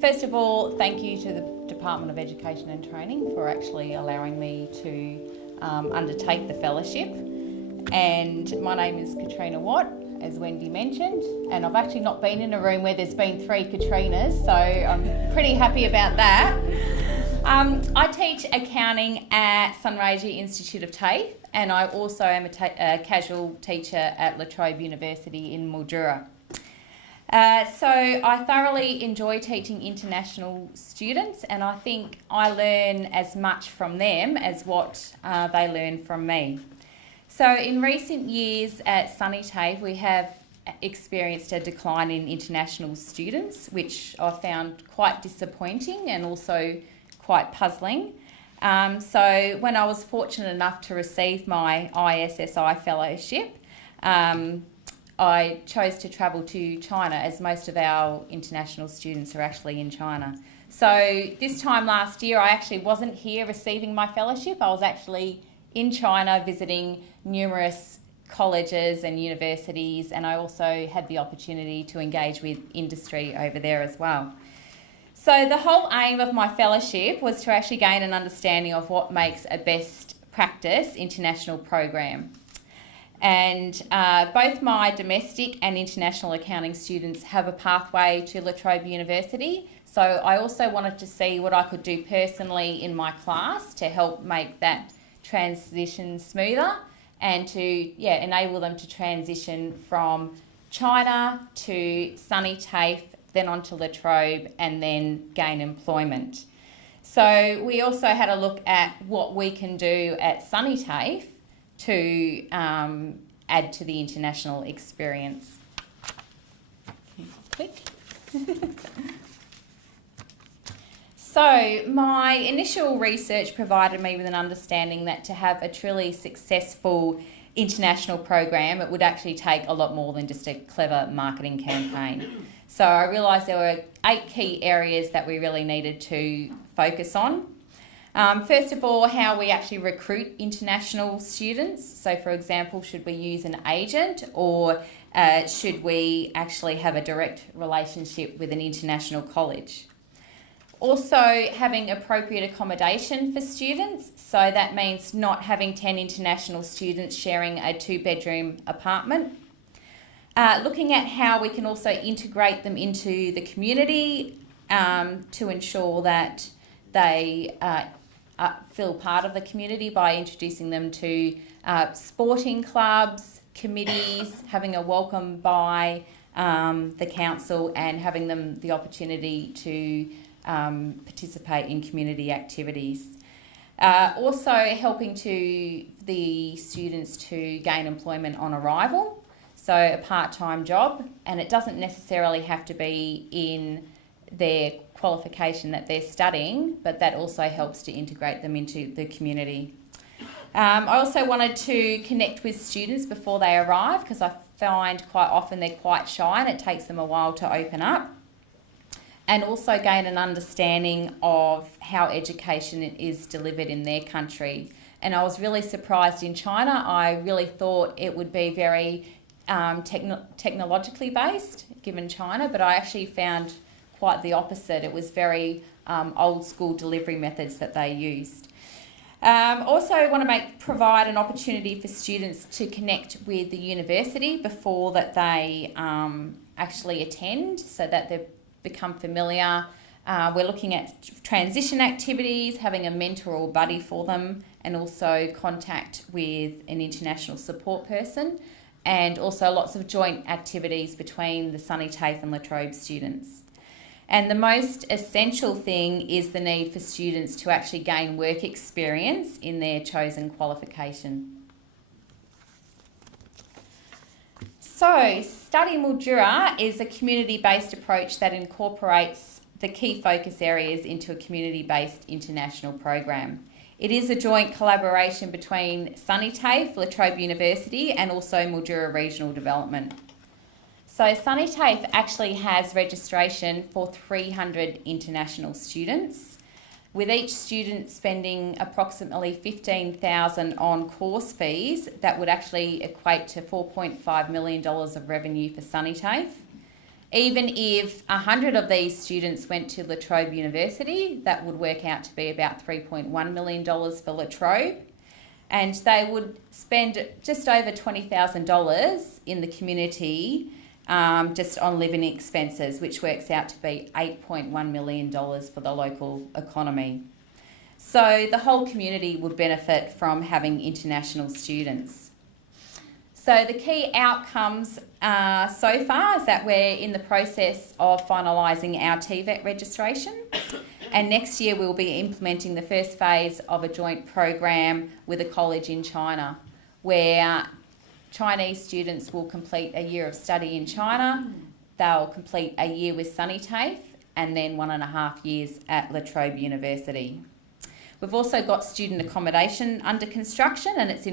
First of all, thank you to the Department of Education and Training for actually allowing me to undertake the fellowship. And my name is Katrina Watt, as Wendy mentioned, and I've actually not been in a room where there's been 3 Katrinas, so I'm pretty happy about that. I teach accounting at Sunraysia Institute of TAFE, and I also am a casual teacher at La Trobe University in Mildura. So I thoroughly enjoy teaching international students, and I think I learn as much from them as what they learn from me. So in recent years at SuniTafe, we have experienced a decline in international students, which I found quite disappointing and also quite puzzling. So when I was fortunate enough to receive my ISSI Fellowship, I chose to travel to China, as most of our international students are actually in China. So this time last year, I actually wasn't here receiving my fellowship. I was actually in China visiting numerous colleges and universities, and I also had the opportunity to engage with industry over there as well. So the whole aim of my fellowship was to actually gain an understanding of what makes a best practice international program. And both my domestic and international accounting students have a pathway to La Trobe University. So I also wanted to see what I could do personally in my class to help make that transition smoother and to enable them to transition from China to SuniTafe, then on to La Trobe, and then gain employment. So we also had a look at what we can do at SuniTafe to add to the international experience. Click. So my initial research provided me with an understanding that to have a truly successful international program, it would actually take a lot more than just a clever marketing campaign. So I realised there were 8 key areas that we really needed to focus on. First of all, how we actually recruit international students. So for example, should we use an agent, or should we actually have a direct relationship with an international college? Also having appropriate accommodation for students. So that means not having 10 international students sharing a 2-bedroom apartment. Looking at how we can also integrate them into the community to ensure that they feel part of the community by introducing them to sporting clubs, committees, having a welcome by the council, and having them the opportunity to participate in community activities. Also helping to the students to gain employment on arrival, so a part-time job, and it doesn't necessarily have to be in their qualification that they're studying, but that also helps to integrate them into the community. I also wanted to connect with students before they arrive, because I find quite often they're quite shy and it takes them a while to open up. And also gain an understanding of how education is delivered in their country. And I was really surprised in China. I really thought it would be very technologically based, given China, but I actually found quite the opposite. It was very old school delivery methods that they used. Also want to provide an opportunity for students to connect with the university before that they actually attend, so that they become familiar. We're looking at transition activities, having a mentor or buddy for them, and also contact with an international support person, and also lots of joint activities between the SuniTafe and La Trobe students. And the most essential thing is the need for students to actually gain work experience in their chosen qualification. So, Study Mildura is a community-based approach that incorporates the key focus areas into a community-based international program. It is a joint collaboration between SuniTafe, La Trobe University, and also Mildura Regional Development. So SuniTafe actually has registration for 300 international students, with each student spending approximately $15,000 on course fees. That would actually equate to $4.5 million of revenue for SuniTafe. Even if 100 of these students went to La Trobe University, that would work out to be about $3.1 million for La Trobe. And they would spend just over $20,000 in the community just on living expenses, which works out to be $8.1 million for the local economy. So the whole community would benefit from having international students. So the key outcomes so far is that we're in the process of finalising our TVET registration. And next year we'll be implementing the first phase of a joint program with a college in China, where Chinese students will complete a year of study in China. They'll complete a year with SuniTafe and then 1.5 years at La Trobe University. We've also got student accommodation under construction, and it's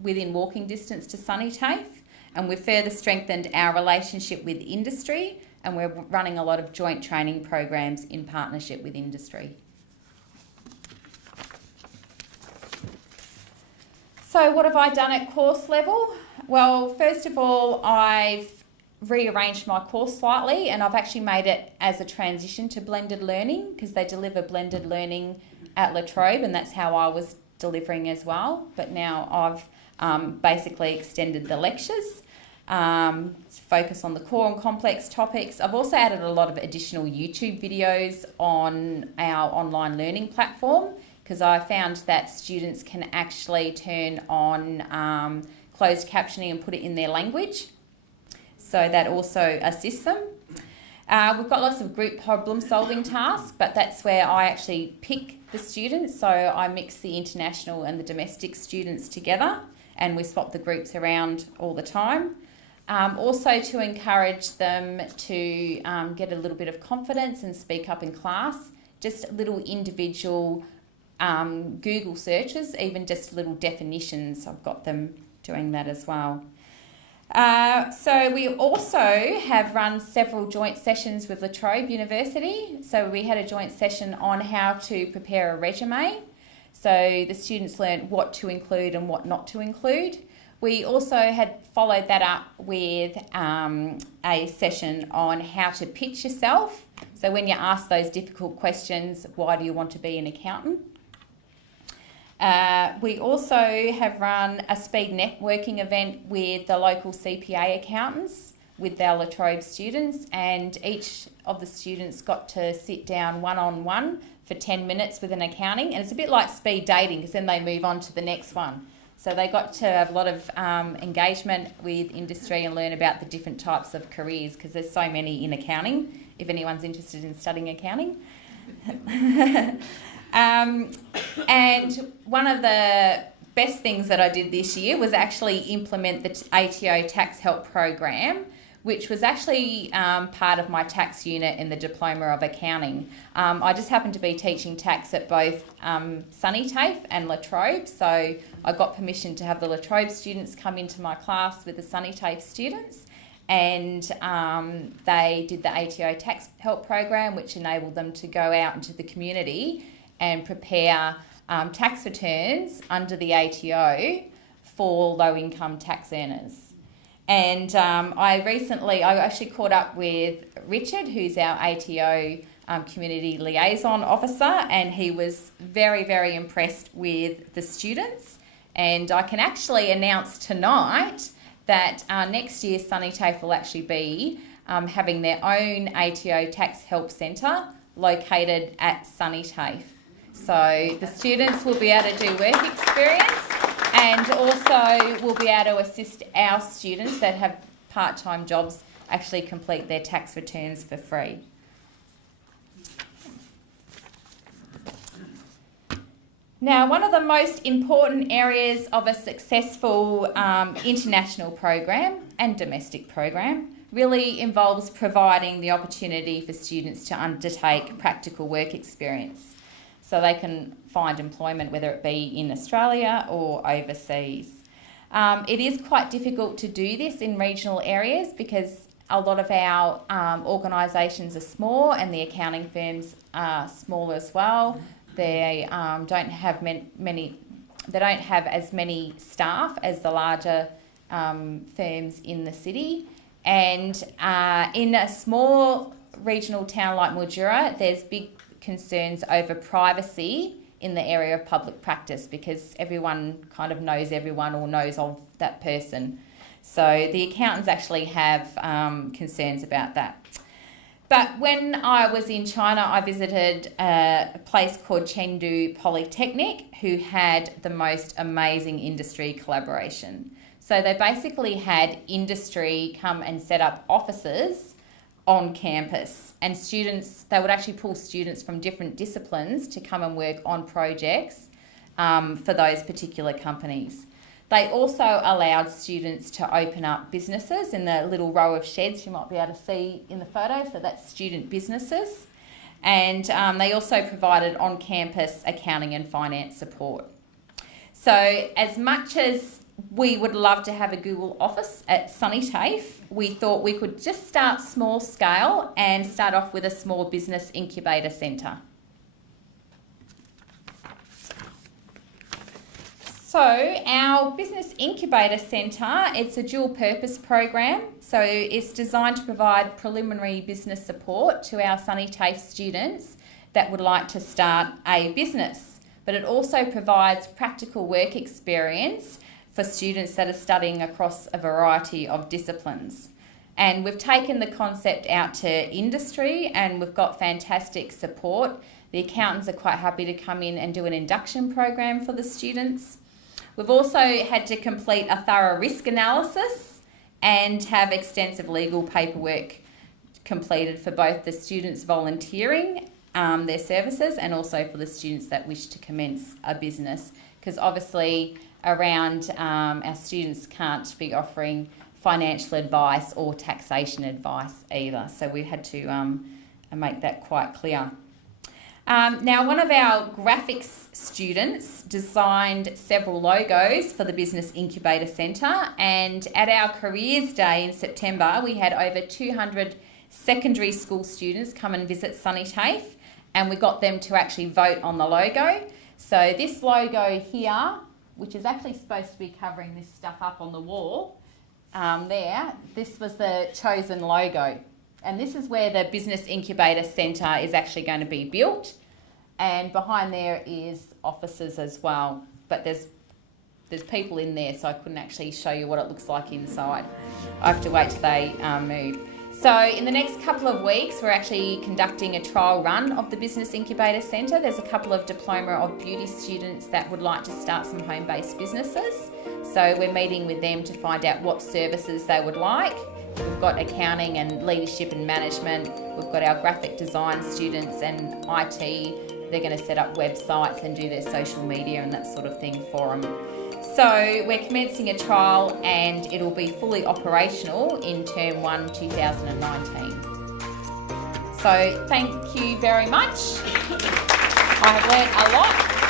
within walking distance to SuniTafe. And we've further strengthened our relationship with industry, and we're running a lot of joint training programs in partnership with industry. So what have I done at course level? Well, first of all, I've rearranged my course slightly, and I've actually made it as a transition to blended learning, because they deliver blended learning at La Trobe, and that's how I was delivering as well. But now I've basically extended the lectures, focus on the core and complex topics. I've also added a lot of additional YouTube videos on our online learning platform, because I found that students can actually turn on closed captioning and put it in their language. So that also assists them. We've got lots of group problem solving tasks, but that's where I actually pick the students. So I mix the international and the domestic students together, and we swap the groups around all the time. Also to encourage them to get a little bit of confidence and speak up in class, just little individual Google searches, even just little definitions. I've got them doing that as well. So we also have run several joint sessions with La Trobe University. So we had a joint session on how to prepare a resume. So the students learned what to include and what not to include. We also had followed that up with a session on how to pitch yourself. So when you ask those difficult questions, why do you want to be an accountant? We also have run a speed networking event with the local CPA accountants with our La Trobe students, and each of the students got to sit down one-on-one for 10 minutes with an accounting, and it's a bit like speed dating, because then they move on to the next one. So they got to have a lot of engagement with industry and learn about the different types of careers, because there's so many in accounting, if anyone's interested in studying accounting. And one of the best things that I did this year was actually implement the Ato Tax Help Program, which was actually part of my tax unit in the Diploma of Accounting. I just happened to be teaching tax at both SuniTafe and La Trobe, so I got permission to have the La Trobe students come into my class with the SuniTafe students, and they did the Ato Tax Help Program, which enabled them to go out into the community and prepare tax returns under the ATO for low-income tax earners. And I actually caught up with Richard, who's our ATO Community Liaison Officer, and he was very, very impressed with the students. And I can actually announce tonight that next year SuniTafe will actually be having their own ATO Tax Help Centre located at SuniTafe. So the students will be able to do work experience, and also will be able to assist our students that have part-time jobs actually complete their tax returns for free. Now, one of the most important areas of a successful international program and domestic program really involves providing the opportunity for students to undertake practical work experience, so they can find employment, whether it be in Australia or overseas. It is quite difficult to do this in regional areas, because a lot of our organisations are small, and the accounting firms are small as well. They don't have they don't have as many staff as the larger firms in the city, And in a small regional town like Mildura, there's big concerns over privacy in the area of public practice because everyone kind of knows everyone or knows of that person. So the accountants actually have concerns about that. But when I was in China, I visited a place called Chengdu Polytechnic, who had the most amazing industry collaboration. So they basically had industry come and set up offices on campus, and students, they would actually pull students from different disciplines to come and work on projects for those particular companies. They also allowed students to open up businesses in the little row of sheds you might be able to see in the photo, so that's student businesses. And they also provided on-campus accounting and finance support. So as much as we would love to have a Google office at SuniTafe, we thought we could just start small scale and start off with a small business incubator centre. So our Business Incubator Centre, it's a dual purpose program. So it's designed to provide preliminary business support to our SuniTafe students that would like to start a business. But it also provides practical work experience for students that are studying across a variety of disciplines. And we've taken the concept out to industry and we've got fantastic support. The accountants are quite happy to come in and do an induction program for the students. We've also had to complete a thorough risk analysis and have extensive legal paperwork completed for both the students volunteering their services and also for the students that wish to commence a business, because obviously around our students can't be offering financial advice or taxation advice either, so we had to make that quite clear. Now, one of our graphics students designed several logos for the Business Incubator Centre, and at our Careers Day in September, we had over 200 secondary school students come and visit SuniTafe, and we got them to actually vote on the logo. So this logo here, which is actually supposed to be covering this stuff up on the wall there, this was the chosen logo. And this is where the Business Incubator Centre is actually going to be built. And behind there is offices as well. But there's people in there, so I couldn't actually show you what it looks like inside. I have to wait till they move. So in the next couple of weeks, we're actually conducting a trial run of the Business Incubator Centre. There's a couple of Diploma of Beauty students that would like to start some home-based businesses. So we're meeting with them to find out what services they would like. We've got accounting and leadership and management. We've got our graphic design students and IT. They're going to set up websites and do their social media and that sort of thing for them. So we're commencing a trial and it'll be fully operational in Term 1 2019. So thank you very much. I have learned a lot.